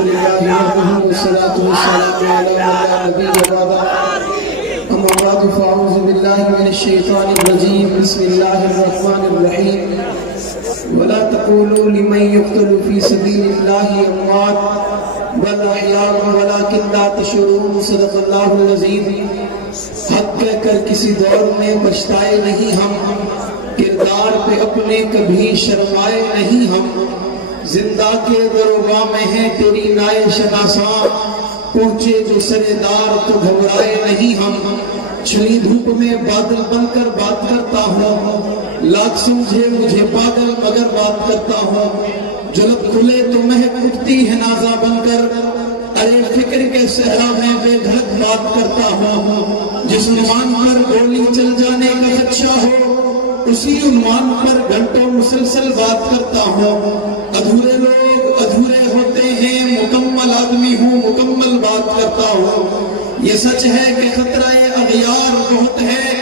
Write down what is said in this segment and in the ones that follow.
لله وحده والصلاة والسلام على من لا نبي بعده أما بعد فأعوذ بالله من الشيطان الرجيم بسم الله الرحمن الرحيم ولا تقولوا لمن يقتل في سبيل الله أموات بل أحياء ولكن لا تشعرون صدق الله العظيم حق کہہ کر کسی دور میں پچھتائے نہیں ہم کردار پہ اپنے کبھی شرمائے نہیں ہم زندہ کے دروگاہ میں ہیں تیری نائے شناساں پہنچے جو سردار تو گھبرائے نہیں ہم چھلی دھوپ میں بادل بن کر بات کرتا ہوں لاکھ سمجھے مجھے پاگل مگر بات کرتا ہوں جلب کھلے تو مہک اٹھتی ہے نازا بن کر ارے فکر کے صحرا میں بے دھڑک بات کرتا ہوں جس عنوان پر گولی چل جانے کا خدشہ ہو اسی عنوان پر گھنٹوں مسلسل بات کرتا ہوں ادھورے لوگ ادھورے ہوتے ہیں مکمل آدمی ہوں مکمل بات کرتا ہوں یہ سچ ہے کہ خطرہ اغیار بہت ہے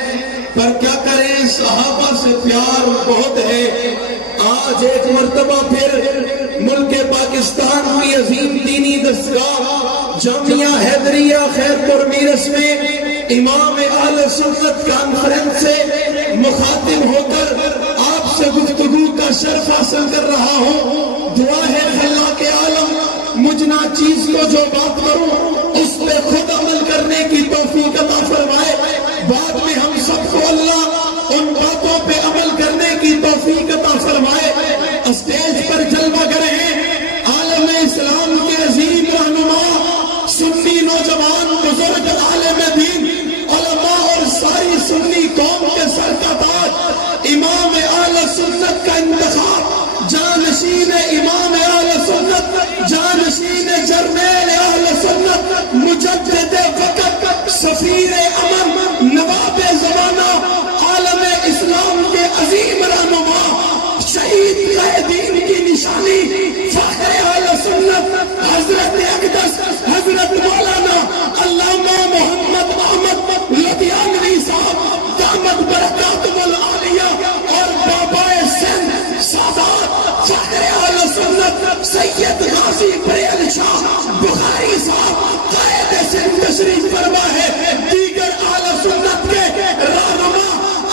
پر کیا کریں صحابہ سے پیار بہت ہے آج ایک مرتبہ پھر ملک پاکستان کی عظیم دینی دستگاہ جامعہ حیدریہ خیرپور میرس میں امام اہل سنت کانفرنس سے مخاطب ہو کر آپ سے گفتگو کا شرف حاصل کر رہا ہوں دعا ہے خلاق عالم مجھنا چیز کو جو بات کروں اس پہ خود عمل کرنے کی توفیق عطا فرمائے بعد میں ہم سب کو اللہ ان باتوں پہ عمل کرنے کی توفیق عطا فرمائے اسٹیج پر جلوہ گر ہیں عالم اسلام کے عظیم رہنما سنی نوجوان بزرگ عالم دین علماء اور ساری سنی قوم کے سر کا تاج امام اہل سنت کا انتخاب جانشین امام اہل سنت جانشین جرنیل اہل سنت مجدد وقت سفیر امن نواب زمانہ عالم اسلام کے عظیم رہنما شہید دین کی نشانی فخر اہل سنت حضرت اقدس حضرت مولانا علامہ محمد لٹانے صاحب دامت برکاتہ العالیہ اور بابائے سندھ سادات فخر اہل سنت سید غازی بریل شاہ بخاری صاحب قائد سندھ تشریف فرما ہے دیگر اہل سنت کے رہنما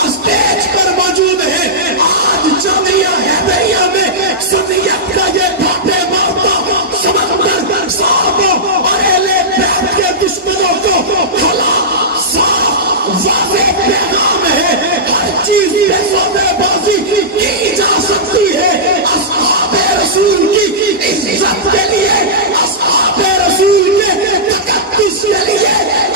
اسٹیج پر موجود ہیں آج جامعہ حیدریہ میں سنیت کا یہ بھاٹے مارتا سمندر صحابہ اور اہل بیت کے دشمنوں کو کھلا صاف واضح پیغام ہے ہر چیز پہ سودے بازی کی جا سکتی ہے اصحاب رسول کی عزت کے لیے اصحاب رسول کے تقدس کے لیے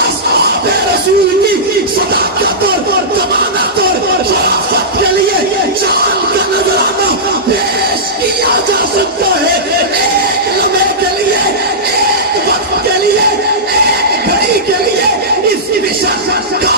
اصحاب رسول کی صداقت اور ضمانت اور شرافت کے لیے جان کا نذرانہ پیش کیا جا سکتا ہے ایک لمحے کے لیے ایک وقت کے لیے ایک گھڑی کے لیے اس مشن کا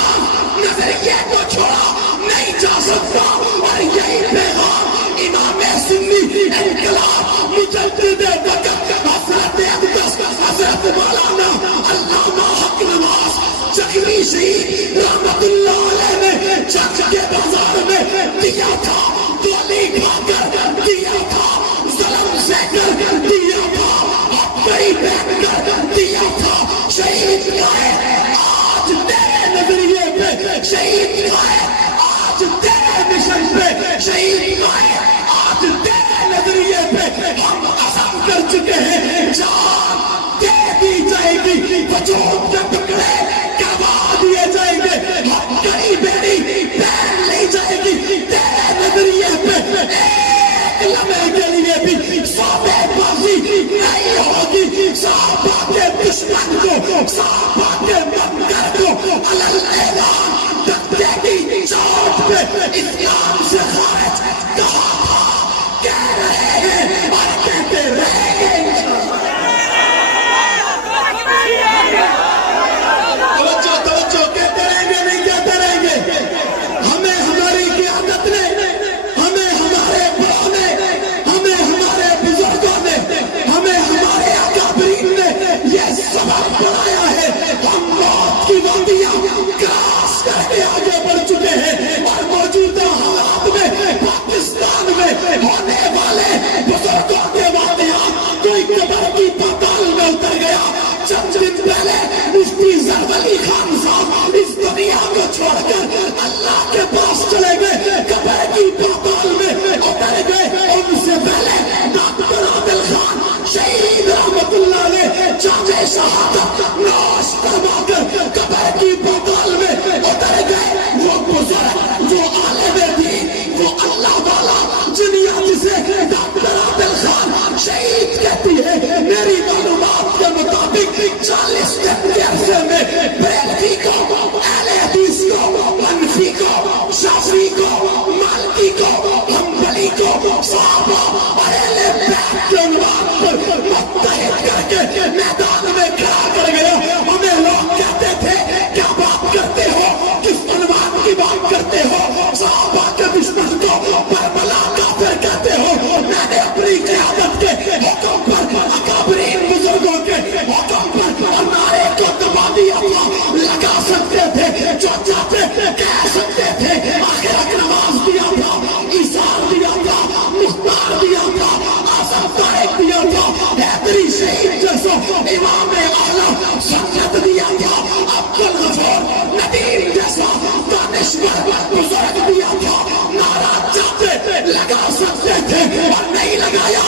نظریے کو چھوڑا نہیں جا سکتا اور یہی پیغام امام سنی انقلاب مجدد وقت حضرت اقدس حضرت مولانا علامہ حق نواز چکری شہید رحمت اللہ علیہ نے جنگ کے بازار میں دیا تھا گولی کھا کر دیا تھا ظلم سے کر دیا تھا اپنی بیٹھ کر دیا تھا شہید گائے آج تیرے نظریے پہ شہید گائے آج تیرے مشن پہ شہید گائے آج تیرے نظریے پہ ہم عزم کر چکے ہیں جان دے دی جائے گی وجود کے ٹکڑے کروا دیے جائیں گے ہم کئی بیڑی پہن لی جائے گی تیرے نظریے پہ ایک لمحے کے لیے بھی سودے بازی نہیں ہوگی صحابہ کے دشمن کو صحابہ کے بنکر کو علل اعلان دکھتے کی چوٹ پہ اسلام سے خارج کہا تھا کہہ رہے ہیں اور کہتے رہیں گے توجہ کہتے رہیں گے نہیں کہتے رہیں گے ہمیں ہماری قیادت نے ہمیں ہمارے بڑوں نے ہمیں ہمارے بزرگوں نے ہمیں ہمارے اکابرین نے یہ سبق بنایا ہے ہم موت کی وادیاں کراس کر کے آگے بڑھ چکے ہیں اور موجودہ حالات میں پاکستان قبر کی پاتال میں اتر گیا. چند دن پہلے مفتی ظفر علی خان صاحب اس دنیا کو چھوڑ کر اللہ کے پاس چلے گئے, قبر کی پاتال میں اتر گئے. ان سے پہلے ڈاکٹر عادل خان شہید رحمت اللہ علیہ جامع شہادت نوش فرما کر قبر کی پاتال میں اتر گئے. وہ بزرگ جو عالم دین, وہ اللہ والا جنیا جسے ڈاکٹر عادل خان شہید کہتی ہے, میری معلومات کے مطابق 40 دن کے عرصے میں بریلوی کو, اہل حدیث کو, حنفی کو, شافعی کو, مالکی کو, حنبلی کو, صحابہ اور اہل بیت کے عنوان پر متحد کر کے میدان میں کھڑا کر گیا. ہمیں لوگ کہتے تھے کیا بات کرتے ہو, کس عنوان کی بات کرتے ہو, صحابہ کے دشمن کو بربلا کافر کہتے ہو. میں نے اپنی قیادت کے حکم پر, اکابرین بزرگوں کے حکم پر اور نعرے کو دبا دیا تھا. لگا سکتے تھے جو چاہتے کہہ سکتے تھے. آخر نماز دیا تھا, ایثار دیا تھا, مختار دیا تھا, اعظم طارق دیا تھا, حیدری شہید جیسا امام اعلی سنت دیا تھا, عبدالغفور ندیم جیسا دانشور بزرگ دیا تھا. نعرہ چاہتے لگا سکتے تھے اور نہیں لگایا,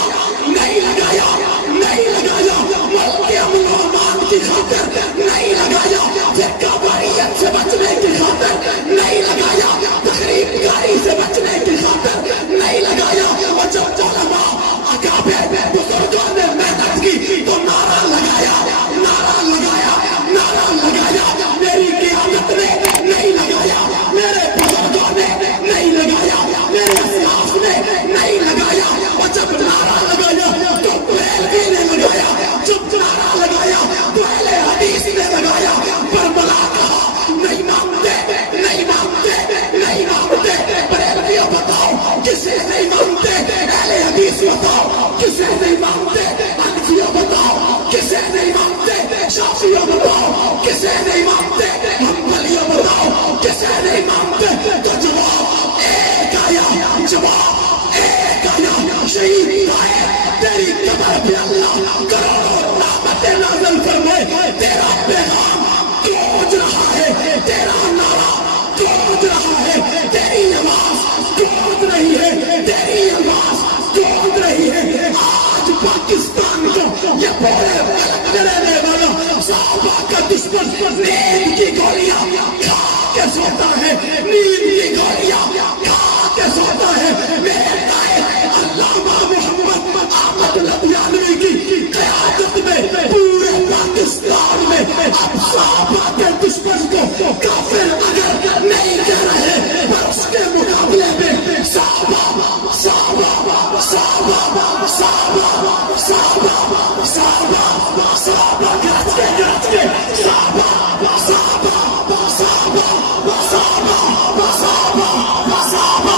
نہیں لگایا, نہیں لگایا. ملک کے امن و امان کی خاطر نہیں لگایا, فرقہ واریت سے بچنے کی خاطر نہیں لگایا, تخریب کاری سے بچنے کی خاطر نہیں لگایا. اور جب علماء اکابر بزرگوں نے محنت کی تو نعرہ لگایا, نعرہ لگایا, نعرہ لگایا. میری قیادت نے نہیں لگایا, میرے بزرگوں نے نہیں لگایا, میرے اسلاف نے نہیں لگایا. اور جب نعرہ لگایا تو بریلوی نے لگایا, جب نعرہ لگایا تو اہل حدیث نے لگایا. بربلا کہا نہیں مانتے, نہیں مانتے, نہیں مانتے. بریلویوں بتاؤ کسے نہیں مانتے, اہل حدیث بتاؤ کسے نہیں مانتے, حنفیوں بتاؤ کسے نہیں مانتے, شافعیوں بتاؤ کسے نہیں مانتے, حنبلیوں بتاؤ کسے نہیں مانتے. تو جواب ایک آیا, جواب ایک آیا. شہید آئے تیری قبر پہ اللہ کروڑوں رحمتیں نازل فرمائے. تیرا پیغام گونج رہا ہے, تیرا نعرہ گونج رہا ہے, تیری آواز گونج رہی ہے, تیری آواز گونج رہی ہے. آج پاکستان کو یہ بولے رہنے والا صحابہ کا دشمن نیند کی گولیاں کھا کے سوتا ہے, نیند کی گولیاں کھا کے سوتا ہے. میرے قائد علامہ محمد احمد لدھیانوی کی قیادت میں پورے پاکستان میں اب صحابہ کے دشمن کو کافر اگر نہیں کہہ رہے, پر اس کے مقابلے میں صحابہ, صحابہ, صحابہ, صحابہ, صحابہ, صحابہ, صحابہ گرج کے صحابہ, صحابہ, صحابہ, صحابہ, صحابہ, صحابہ, صحابہ,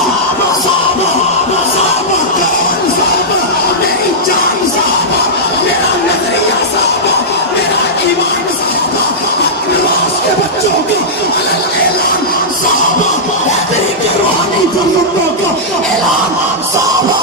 صحابہ. کون صحابہ؟ میری جان صحابہ, میرا نظریہ صحابہ, میرا ایمان صحابہ, نواز کے بچوں کا اعلان صحابہ, حیدری کے روحانی بزرگوں کا اعلان صحابہ,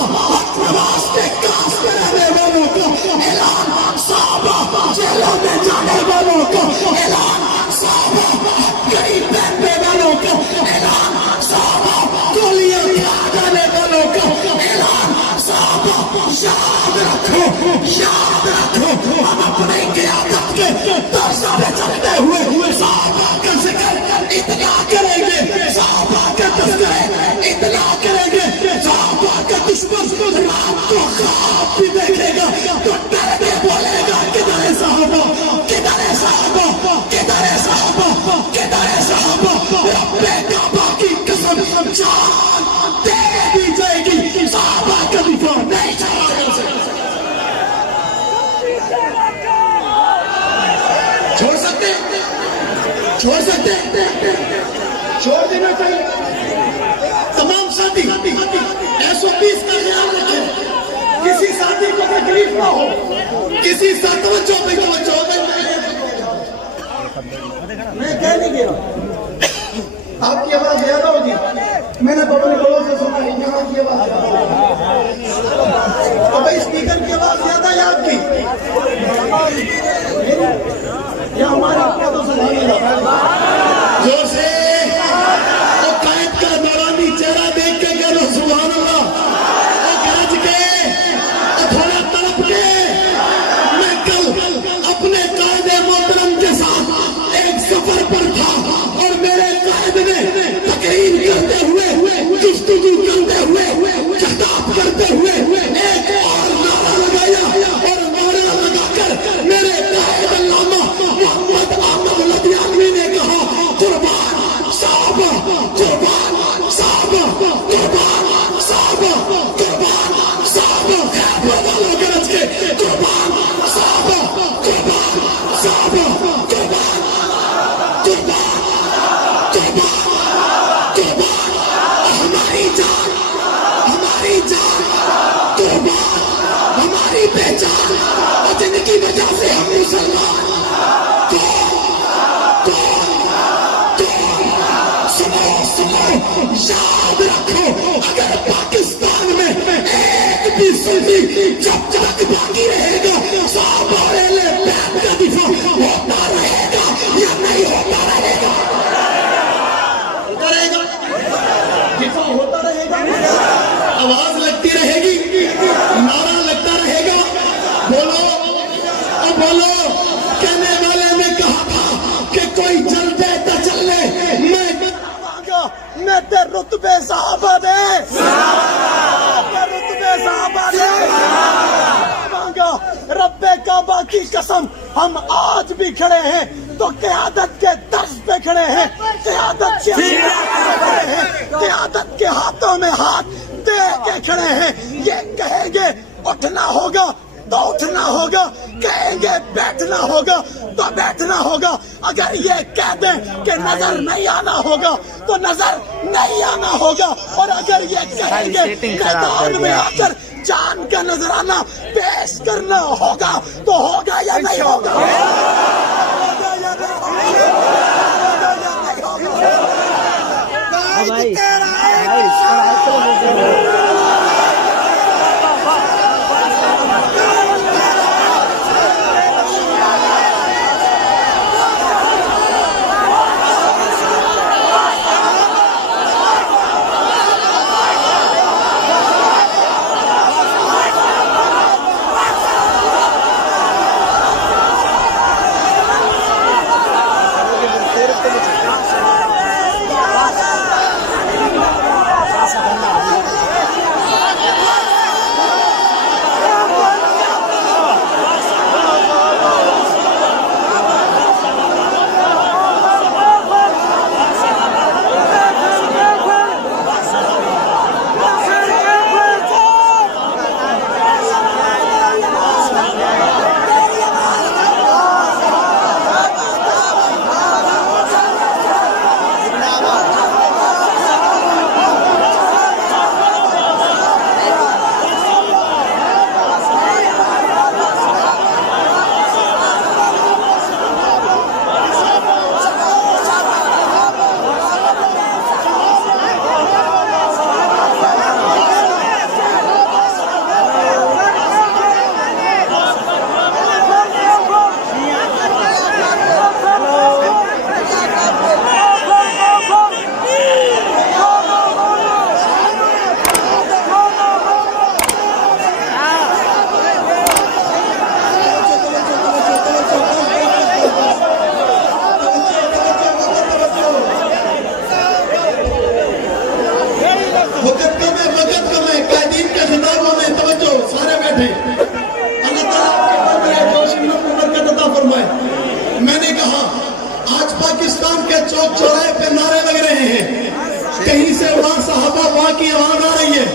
نواز کے کاس میں رہنے والوں کا اعلان صحابہ, جیلوں میں جانے والوں کا اعلان صحابہ, غریب بہنے والوں کا اعلان صحابہ, گولیاں کھا جانے والوں کا اعلان صحابہ. یاد رکھو, یاد رکھو, ہم اپنے قیادت کے طرز پہ چلتے ہوئے صحابہ کا ذکر اتنا کریں گے, صحابہ کا تذکرہ اتنا کریں گے. صحابہ کا دشمن رات کو خواب بھی دیکھے گا تو ڈر کے بولے گا کدھر ہے صحابہ, کدھر ہے صحابہ, کدھر ہے صحابہ, کدھر ہے صحابہ. رب کعبہ کی قسم جان دے دی جائے گی, صحابہ کا دفاع نہیں چھوڑا جا سکتا. چھوڑ سکتے ہیں, چھوڑ سکتے ہیں, چھوڑ دینا چاہیے. تمام ساتھی SOPs کا خیال رکھیں, کسی ساتھی کو تکلیف نہ ہو, کسی توجہ پہ توجہ. میں کہہ نہیں گیا, آپ کی آواز زیادہ ہوگی, میں نے اپنے لوگوں سے سنا نہیں, یہاں کی آواز زیادہ, تو بھائی اسپیکر کی آواز زیادہ آپ کی یا ہماری جو سے وہ قائد کا دورانی چہرہ دیکھ کے کہہ لو سبحان اللہ. وہ گرج کے تھوڑا تڑپ کے میں کل اپنے قائد محترم کے ساتھ ایک سفر پر تھا اور میرے قائد نے تقریر کرتے ہوئے گفتگو کرتے ہوئے خطاب کرتے ہوئے ایک اور نعرہ لگایا اور نعرہ لگا کر میرے قائد علامہ محمد نے کہا قربان صحابہ قربان صحابہ قربان صحابہ قربان صحابہ بدلو گرج کے قربان صحابہ قربان صحابہ قربان قربان قربان قربان ہماری جان قربان ہماری پہچان اور جن کی وجہ سے ہم مسلمان. یاد رکھو اگر پاکستان میں ایک بھی سنی جب تک باقی رہے گا صحابہ اہل بیت کا دفاع ہوتا رہے گا یا نہیں ہوتا رہے گا؟ ہوتا رہے گا، دفاع ہوتا رہے گا، آواز لگتی رہے گی، نعرہ لگتا رہے گا. بولو اب بولو. کہنے والے نے کہا تھا کہ کوئی چلتے تو چلے میں تے رتبے صحابہ دے رتبے صحابہ دے مانگا. رب کعبہ کی قسم ہم آج بھی کھڑے ہیں تو قیادت کے طرز پہ کھڑے ہیں، قیادت کے کھڑے ہیں، قیادت کے ہاتھوں میں ہاتھ دے کے کھڑے ہیں. یہ کہیں گے اٹھنا ہوگا تو اٹھنا ہوگا، کہیں گے بیٹھنا ہوگا تو بیٹھنا ہوگا. اگر یہ کہہ دیں کہ نظر نہیں آنا ہوگا تو نظر نہیں آنا ہوگا، اور اگر یہ کہیں گے میدان میں آ کر جان کا نذرانہ پیش کرنا ہوگا تو ہوگا یا نہیں ہوگا؟ کہیں سے وہاں صحابہ وہاں کی آواز آ رہی ہے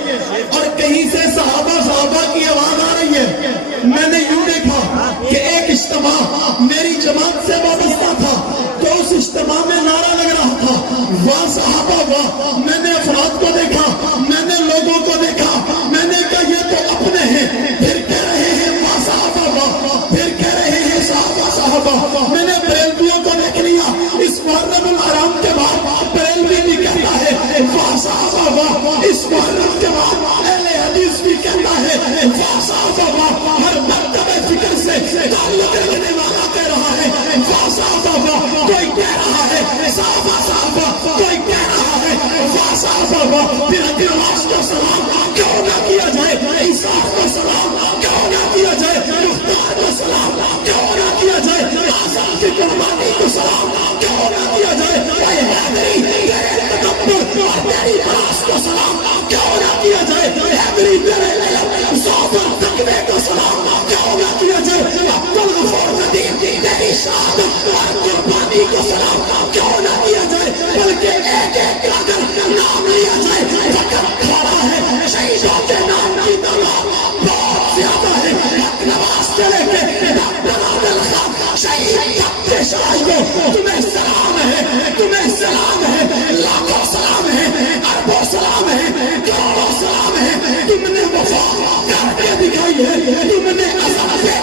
اور کہیں سے صحابہ کی آواز آ رہی ہے. میں نے یوں دیکھا کہ ایک اجتماع میری جماعت سے وابستہ تھا تو اس اجتماع میں نعرہ لگ رہا تھا واہ صحابہ واہ. میں نے افراد کو دیکھا, میں نے لوگوں کو دیکھا, میں نے کہا یہ تو اپنے ہیں, پھر کہہ رہے ہیں واہ صحابہ واہ, پھر کہہ رہے ہیں صحابہ. میں نے بریلویوں کو دیکھ لیا, اس محرم الحرام کے بعد بریلوی بھی کہتا ہے واہ صحابہ واہ, اس محرم کے بعد اہل حدیث بھی کہتا ہے واہ صحابہ واہ. ہر مرتبہ تعلق رکھنے والا کہہ رہا ہے صحابہ، کوئی کہہ رہا ہے صحابہ، کوئی کہہ رہا ہے صحابہ، پھر اکرماس کو سلام کیوں نہ کیا جائے، اصحاب کو سلام کیوں نہ کیا جائے، مختار کو سلام کیوں نہ کیا جائے، آزم کی قربانی کو سلام کیوں نہ کیا جائے، اے حیدری تیرے تکبر اور تیری پراس کو سلام کیوں نہ کیا جائے، حیدری تیرے صحابہ تقوی کو سلام کیوں نہ کیا جائے، عبدالغفور ندیم تیری شہادت اور قربانی کو سلام کیوں نہ کیا جائے، بلکہ ایک ایک اگر نام لیا جائے وقت کھڑا ہے، شہیدوں کے نام کی تعداد بہت زیادہ ہے، نواز سے لے کے شہید تک کے شہیدوں تمہیں سلام ہے، تمہیں سلام ہے، لاکھوں سلام ہے، اربوں سلام ہے، کروڑوں سلام ہے، تم نے وفا کر کے دکھائی ہے، تم نے عظمت کر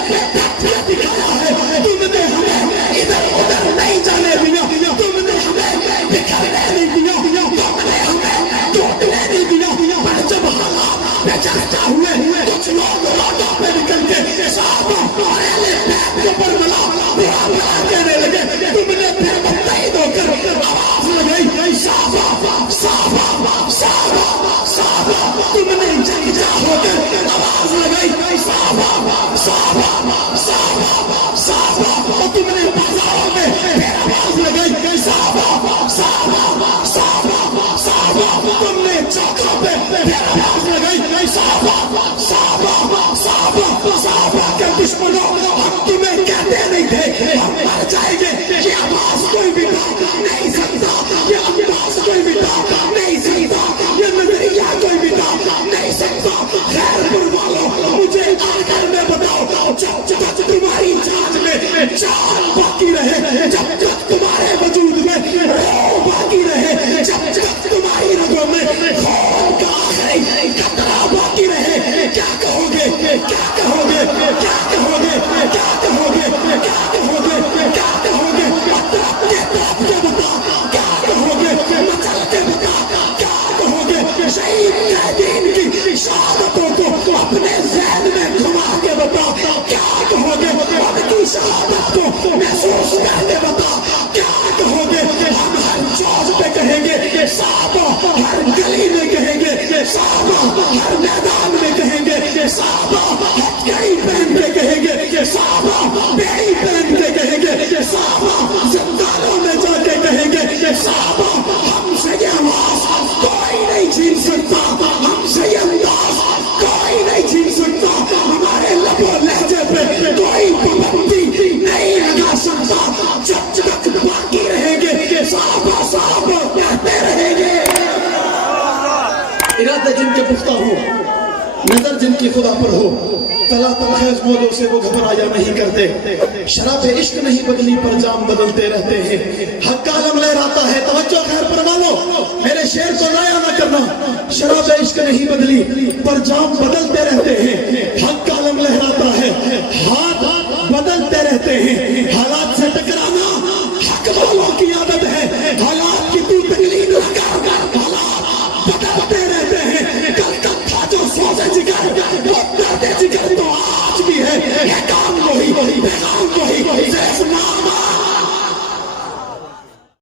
کے دکھایا ہے، تم نے ہمیں ادھر ادھر نہیں جانے دیا، تم نے ہمیں بکھرنے نہیں دیا، تم نے ہمیں ٹوٹنے نہیں دیا، پر جب حالات پہ چرچا ہوئے کچھ لوگ روڈوں پہ نکل کے صحابہ اور اہل بیت کے پر ملا برا کہنے لگے، تم نے پھر متحد ہو کر آواز لگائی صحابہ صحابہ صحابہ صحابہ، تم نے جنگجا ہو کر آواز لگائی صحابہ صحابہ صحابہ صحابہ، اور تم نے بازاروں میں پھر آواز لگائی صحابہ صحابہ صحابہ صحابہ، تم نے چوکوں پہ پھر آواز لگائی صحابہ صحابہ صحابہ صحابہ کے دشمنوں، ہم تمہیں کہتے نہیں تھے ہم مر جائیں گے، یہ آواز کوئی بھی نہیں سکتا، یہ انداز کوئی بھی نہیں سکتا، یہ نظریہ کوئی بھی نہیں سکتا، خیر پر والوں مجھے آخر میں بتاؤ، جب تک تمہاری جان میں جان باقی رہے، جب تک تمہارے وجود میں روح باقی رہے، جب تک تمہاری رگوں میں خون کا آخری قطرہ باقی رہے، کیا کہو گے کیا کہو گے کیا کہو گے کیا کہو گے کیا کہو گے کیا کہو گے، اطراف کے طرف کے بتا کیا کہو گے، مچل کے بتا کیا کہو گے، شہید قیدین کی شہادتوں کو اپنے ذہن میں گھما کے بتا کیا کہو گے، ان کی شہادت کو محسوس کرتے بتا کیا کہو گے، ہم ہر چوک پہ کہیں گے صحابہ، ہر گلی میں کہیں گے صحابہ، ہر میدان میں کہیں گے صحابہ، ہتھیلی پہن کے کہیں گے صحابہ، بیڑی پہن کے کہیں گے صحابہ، زندانوں میں جا کے کہیں گے صحابہ، ہم سے یہ آواز کوئی نہیں چھین سکتا، ہم سے یہ انداز کوئی نہیں چھین سکتا، ہمارے لب و لہجے پہ کوئی پابندی نہیں لگا سکتا، جب تک باقی رہیں گے صحابہ صحابہ کہتے رہیں گے۔ ارادہ جن کے پختہ ہو، نظر جن کی خدا پر ہو، تلا تلخیز موجوں سے وہ گھبرایا نہیں کرتے، شراب عشق نہیں بدلی پر جام بدلتے رہتے ہیں، حق کا علم لہراتا ہے، توجہ خیر فرمانو میرے شعر کو ضائع نہ کرنا، شراب عشق نہیں بدلی پر جام بدلتے رہتے ہیں، حق کا علم لہراتا ہے، ہاتھ بدلتے رہتے ہیں،